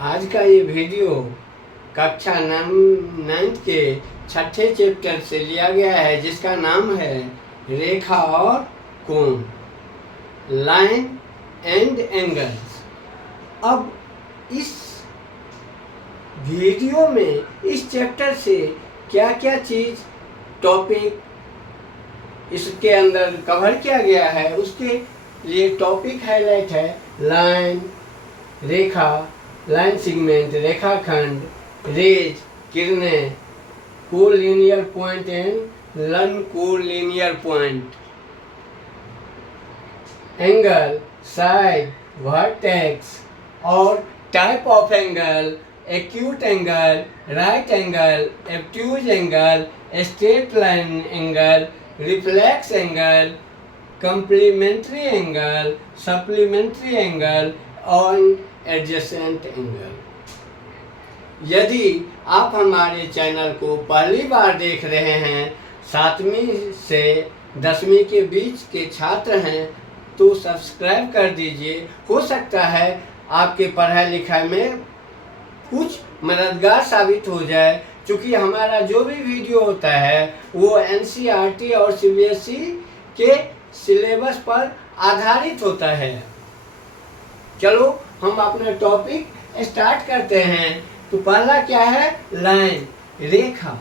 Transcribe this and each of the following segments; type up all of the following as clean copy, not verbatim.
आज का ये वीडियो कक्षा 9th के छठे चैप्टर से लिया गया है, जिसका नाम है रेखा और कोण, लाइन एंड एंगल्स। अब इस वीडियो में इस चैप्टर से क्या क्या चीज़ टॉपिक इसके अंदर कवर किया गया है, उसके लिए टॉपिक हाईलाइट है लाइन, रेखा, लाइन सेगमेंट, रेखाखंड, रेज, किरणें, collinear point and non collinear point, angle, side, vertex और type of angle, acute angle, right angle, obtuse angle, straight line angle, reflex angle, complementary angle, supplementary angle और adjacent angle. यदि आप हमारे channel को पहली बार देख रहे हैं, 7वीं से 10वीं के बीच के छात्र हैं, तो सब्सक्राइब कर दीजिए। हो सकता है आपके पढ़ाई लिखाई में कुछ मददगार साबित हो जाए, क्योंकि हमारा जो भी वीडियो होता है वो NCERT और CBSE के सिलेबस पर आधारित होता है। चलो हम अपना टॉपिक स्टार्ट करते हैं। तो पहला क्या है? लाइन, रेखा।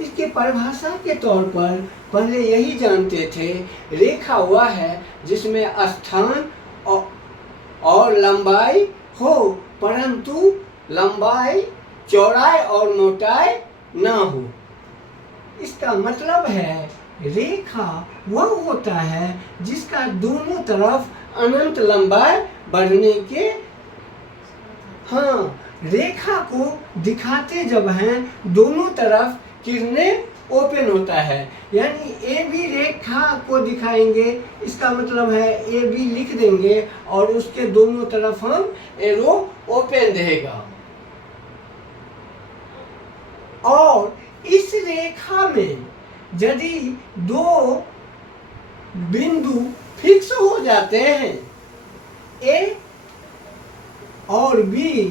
इसके परिभाषा के तौर पर पहले यही जानते थे, रेखा वह है जिसमें स्थान और लंबाई हो, परंतु लंबाई, चौड़ाई और मोटाई ना हो। इसका मतलब है रेखा वह होता है जिसका दोनों तरफ अनंत लंबाई बढ़ने के, रेखा को दिखाते जब हैं दोनों तरफ किरणें ओपन होता है, यानी ए बी रेखा को दिखाएंगे, इसका मतलब है ए बी लिख देंगे और उसके दोनों तरफ हम एरो ओपन रहेगा। और इस रेखा में यदि दो बिंदु फिक्स हो जाते हैं, ए और बी,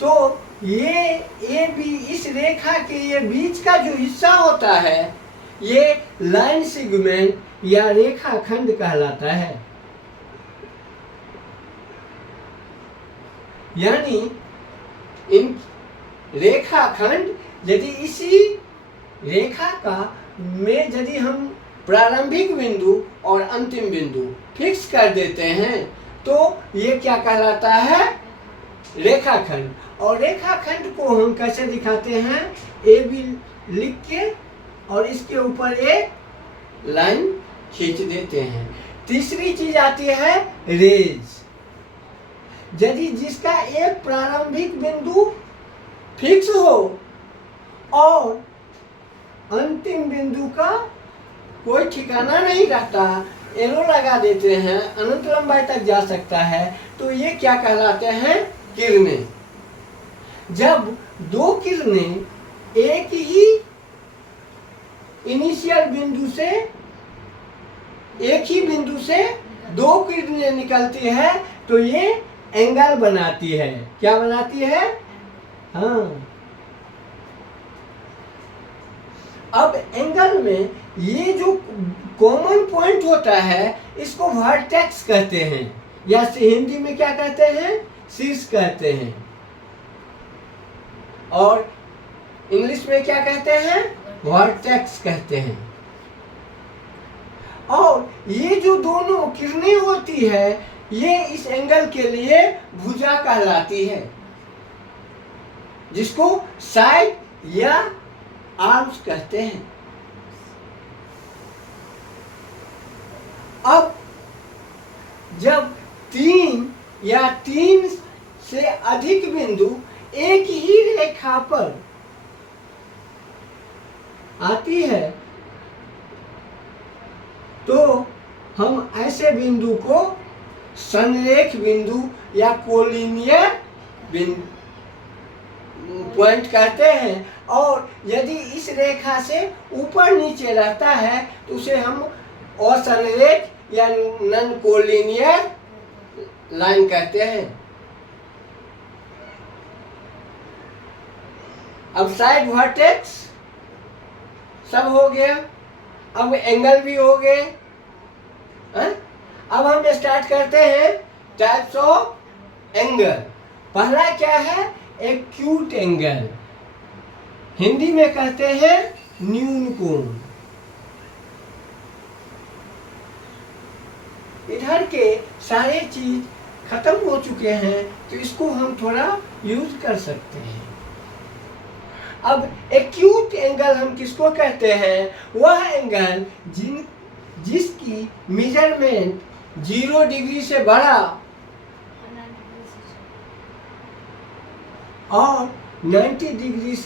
तो ये ए बी, इस रेखा के ये बीच का जो हिस्सा होता है, ये लाइन सेगमेंट या रेखाखंड कहलाता है। यानी इन रेखाखंड यदि इसी रेखा का में यदि हम प्रारंभिक बिंदु और अंतिम बिंदु फिक्स कर देते हैं, तो ये क्या कहलाता है? रेखाखंड। और रेखाखंड को हम कैसे दिखाते हैं? ए बी लिख के और इसके ऊपर एक लाइन खींच देते हैं। तीसरी चीज आती है रेज। यदि जिसका एक प्रारंभिक बिंदु फिक्स हो और अंतिम बिंदु का कोई ठिकाना नहीं रहता, एरो लगा देते हैं, अनंत लंबाई तक जा सकता है, तो ये क्या कहलाते हैं? किरणें। जब दो किरणें एक ही इनिशियल बिंदु से, एक ही बिंदु से दो किरणें निकलती है, तो ये एंगल बनाती है। क्या बनाती है? अब एंगल में ये जो कॉमन पॉइंट होता है, इसको वर्टेक्स कहते हैं, या हिंदी में क्या कहते हैं? शीर्ष कहते हैं। और इंग्लिश में क्या कहते हैं? वर्टेक्स कहते हैं। और ये जो दोनों किरणें होती है, ये इस एंगल के लिए भुजा कहलाती है, जिसको साइड या आर्म्स कहते हैं। अब जब तीन या तीन से अधिक बिंदु एक ही रेखा पर आती है, तो हम ऐसे बिंदु को संरेख बिंदु या कोलिनियर पॉइंट कहते हैं। और यदि इस रेखा से ऊपर नीचे रहता है, तो उसे हम असंरेख या नॉन कोलिनियर लाइन कहते हैं। अब साइड वर्टेक्स सब हो गया, अब एंगल भी हो गए। अब हम स्टार्ट करते हैं टाइप्स ऑफ एंगल। पहला क्या है? एक्यूट एंगल, हिंदी में कहते हैं न्यून कोण। इधर के सारे चीज खत्म हो चुके हैं तो इसको हम थोड़ा यूज कर सकते हैं। अब एक्यूट एंगल हम किसको कहते हैं? वह एंगल जिसकी मेजरमेंट 0 डिग्री से बड़ा और 90 डिग्री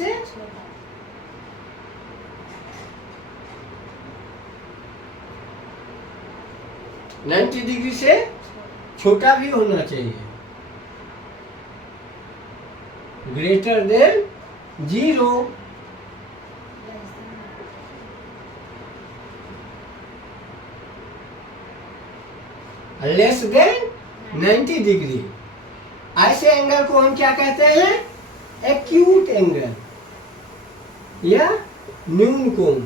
से छोटा भी होना चाहिए, greater than 0, less than 90 degree. ऐसे एंगल को हम क्या कहते हैं? एक्यूट एंगल या न्यून कोण।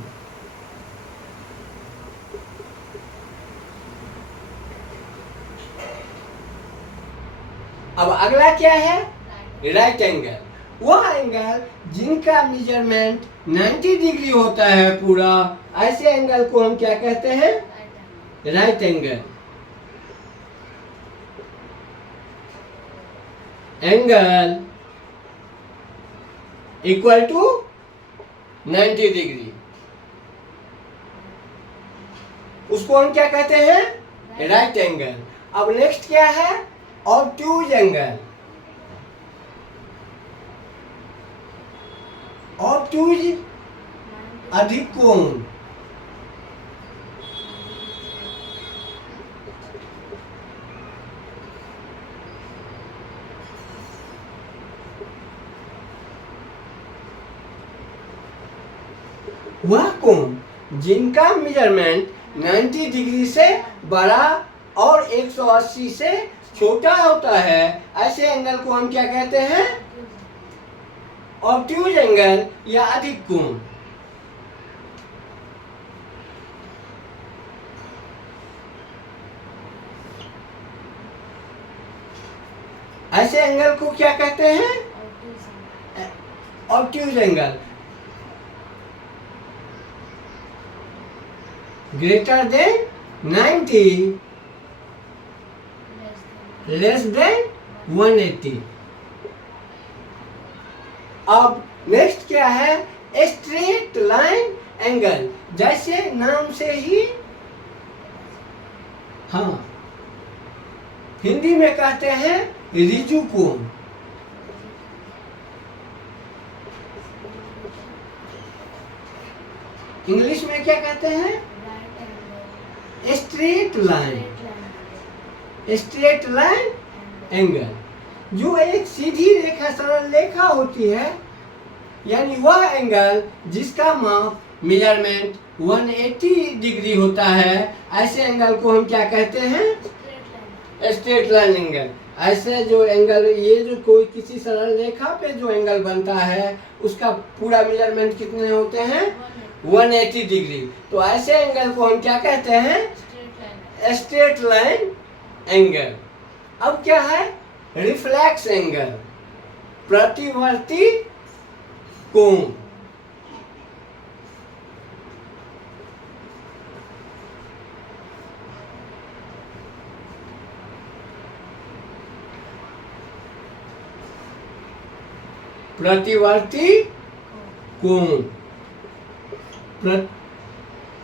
अब अगला क्या है? राइट एंगल, वह एंगल जिनका मेजरमेंट 90 डिग्री होता है पूरा, ऐसे एंगल को हम क्या कहते हैं? Right angle. Angle equal to 90 degree, उसको हम क्या कहते हैं? Right angle. अब नेक्स्ट क्या है? Obtuse angle. ऑब्ट्यूज अधिक कोण, वह कोण जिनका मेजरमेंट 90 डिग्री से बड़ा और 180 से छोटा होता है, ऐसे एंगल को हम क्या कहते हैं? ऑब्ट्यूज एंगल या अधिक कोण। ऐसे एंगल को क्या कहते हैं? Obtuse angle. Greater than 90, less than 180। अब नेक्स्ट क्या है? Straight line angle. जैसे नाम से ही, हाँ, हिंदी में कहते हैं ऋजु कोण। इंग्लिश में क्या कहते हैं? Straight line, straight line angle. जो एक सीधी रेखा, सरल रेखा होती है, यानी वह एंगल जिसका माप मेजरमेंट 180 डिग्री होता है, ऐसे एंगल को हम क्या कहते हैं? Straight line angle. ऐसे जो एंगल, ये जो कोई किसी सरल रेखा पे जो एंगल बनता है, उसका पूरा मेजरमेंट कितने होते हैं? 180 डिग्री। तो ऐसे एंगल को हम क्या कहते हैं? Straight line angle. अब क्या है? रिफ्लेक्स एंगल, प्रतिवर्ती कोण। प्रतिवर्ती कोण,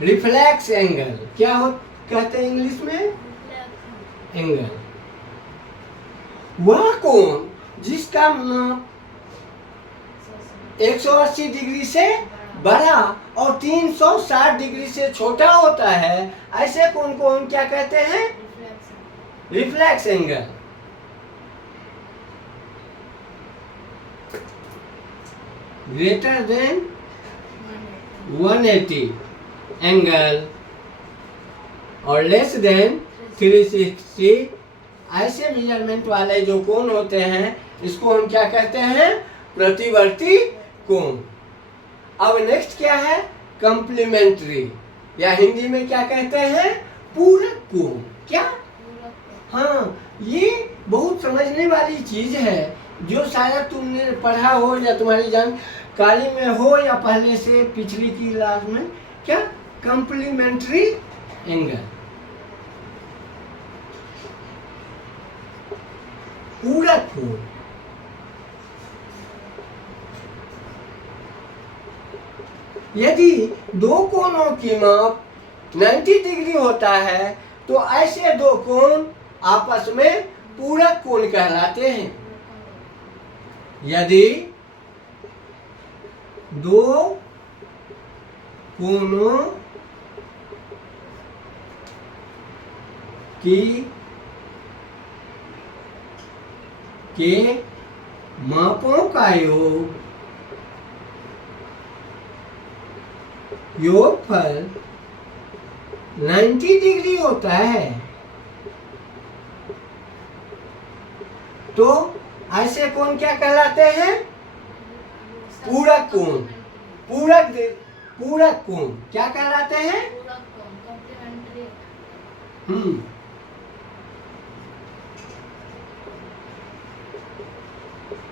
रिफ्लेक्स एंगल क्या हो कहते हैं इंग्लिश में? एंगल। वह कोण जिसका माप 180 डिग्री से बड़ा और 360 डिग्री से छोटा होता है, ऐसे कोण को हम क्या कहते हैं? Reflex angle. Greater than 180 angle और लेस देन 360, ऐसे मेजरमेंट वाले जो कोण होते हैं इसको हम क्या कहते हैं? प्रतिवर्ती कोण। अब नेक्स्ट क्या है? कंप्लीमेंट्री, या हिंदी में क्या कहते हैं? पूरक कोण। क्या? हाँ, ये बहुत समझने वाली चीज है जो शायद तुमने पढ़ा हो या तुम्हारी जानकारी में हो या पहले से पिछली की क्लास में। क्या? कंप्लीमेंट्री एंगल, पूरक कोण। यदि दो कोणों की माप 90 डिग्री होता है तो ऐसे दो कोण आपस में पूरक कोण कहलाते हैं। यदि दो कोणों के मापों का योगफल 90 डिग्री होता है तो ऐसे कोण क्या कहलाते हैं? पूरक कोण। पूरक कोण क्या कहलाते हैं?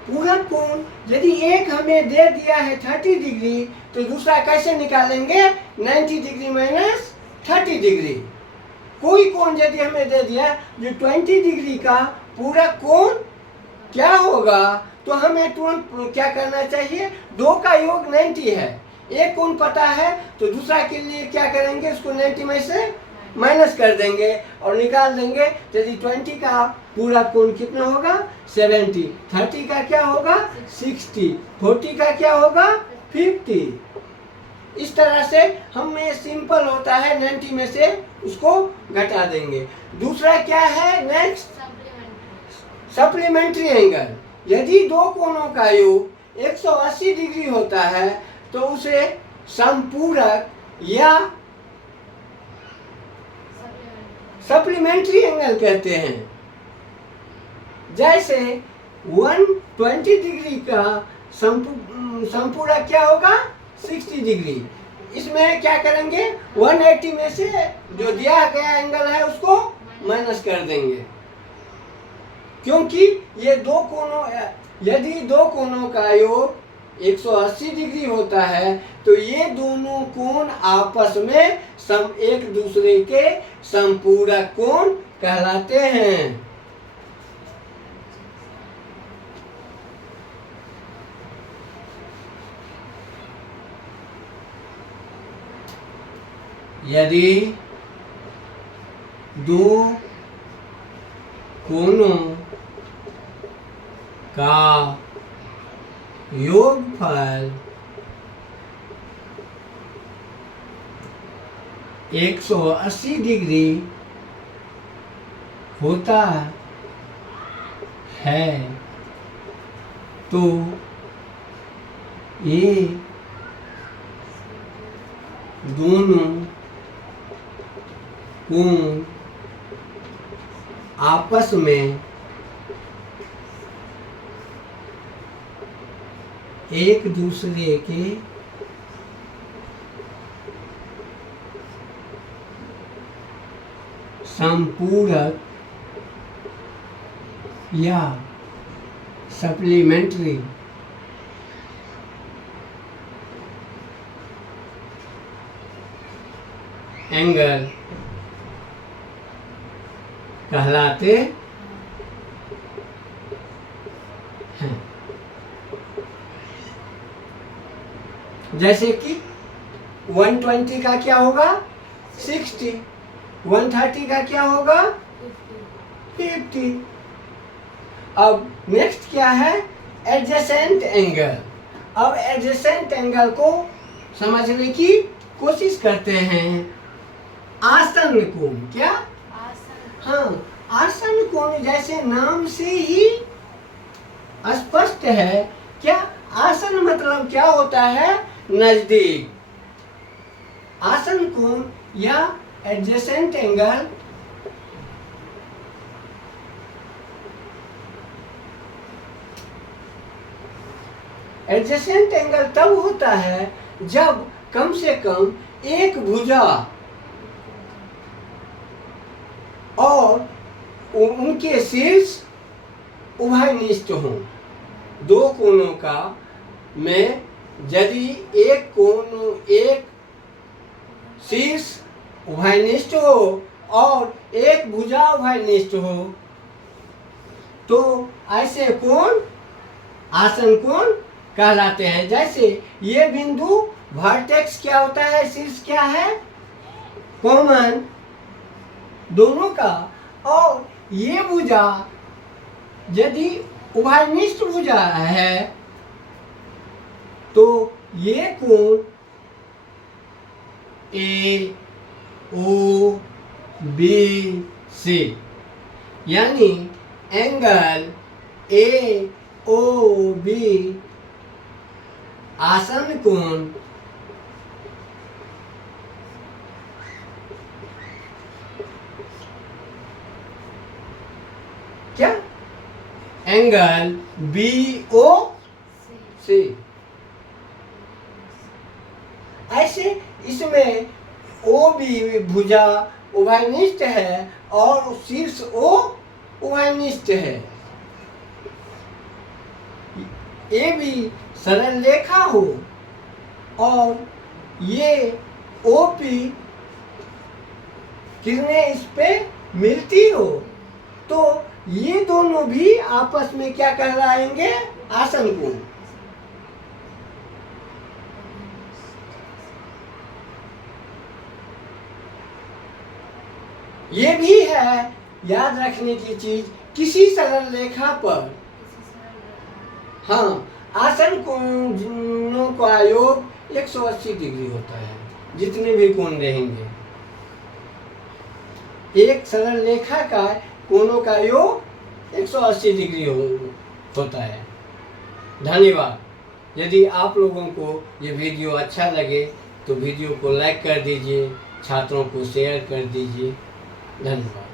पूरक कोण। यदि एक हमें दे दिया है 30 डिग्री तो दूसरा कैसे निकालेंगे? 90 डिग्री माइनस 30 डिग्री। कोई कोण यदि हमें दे दिया जो 20 डिग्री का पूरक कोण क्या होगा तो हमें तुरंत क्या करना चाहिए? दो का योग 90 है, एक कोण पता है तो दूसरा के लिए क्या करेंगे? उसको 90 में से माइनस कर देंगे और निकाल देंगे। यदि 20 का पूरा कोण कितना होगा? 70। 30 का क्या होगा? 60। 40 का क्या होगा? 50। इस तरह से हमें सिंपल होता है, 90 में से उसको घटा देंगे। दूसरा क्या है? Next supplementary angle. यदि दो कोणों का योग 180 डिग्री होता है तो उसे समपूरक या सप्लीमेंट्री एंगल कहते हैं। जैसे 120 डिग्री का समपूरक क्या होगा? 60 डिग्री। इसमें क्या करेंगे? 180 में से जो दिया गया एंगल है उसको माइनस कर देंगे, क्योंकि ये दो कोणों, यदि दो कोणों का योग 180 डिग्री होता है तो ये दोनों कोण आपस में एक दूसरे के समपूरक कोण कहलाते हैं। यदि दो कोणों का योगफल 180 डिग्री होता है तो ये दोनों कोण आपस में एक दूसरे के समपूरक या सप्लीमेंट्री एंगल कहलाते हैं। जैसे कि 120 का क्या होगा? 60। 130 का क्या होगा? 50। अब नेक्स्ट क्या है? Adjacent angle. अब एडजेसेंट एंगल को समझने की कोशिश करते हैं। आसन्न कोण। क्या? हाँ, आसन्न कोण जैसे नाम से ही स्पष्ट है। क्या? आसन्न मतलब क्या होता है? नजदीक। आसन्न कोण या एडजेसेंट एंगल एडजेसेंट एंगल तब होता है जब कम से कम एक भुजा और उनके शीर्ष उभयनिष्ठ हों। दो कोणों का में यदि एक शीर्ष उभयनिष्ठ हो और एक भुजा उभयनिष्ठ हो तो ऐसे कोण आसन कोण कहलाते हैं। जैसे ये बिंदु वर्टेक्स क्या होता है, शीर्ष क्या है, कॉमन दोनों का, और ये भुजा यदि उभयनिष्ठ भुजा है तो ये कोण ए ओ बी सी, यानी एंगल ए ओ बी आसन कोण क्या, एंगल बी ओ सी। ऐसे इसमें ओ बी भुजा उभयनिष्ठ है और शीर्ष ओ उभयनिष्ठ है। ए भी सरल रेखा हो और ये ओपी किरणें इस पे मिलती हो तो ये दोनों भी आपस में क्या कहलाएंगे, आसन कोण। ये भी है याद रखने की चीज, किसी सरल रेखा पर हाँ आसन कोणों का योग 180 डिग्री होता है, जितने भी कोण रहेंगे। एक सरल रेखा का कोणों का योग 180 डिग्री होता है। धन्यवाद। यदि आप लोगों को ये वीडियो अच्छा लगे तो वीडियो को लाइक कर दीजिए, छात्रों को शेयर कर दीजिए। धन्यवाद।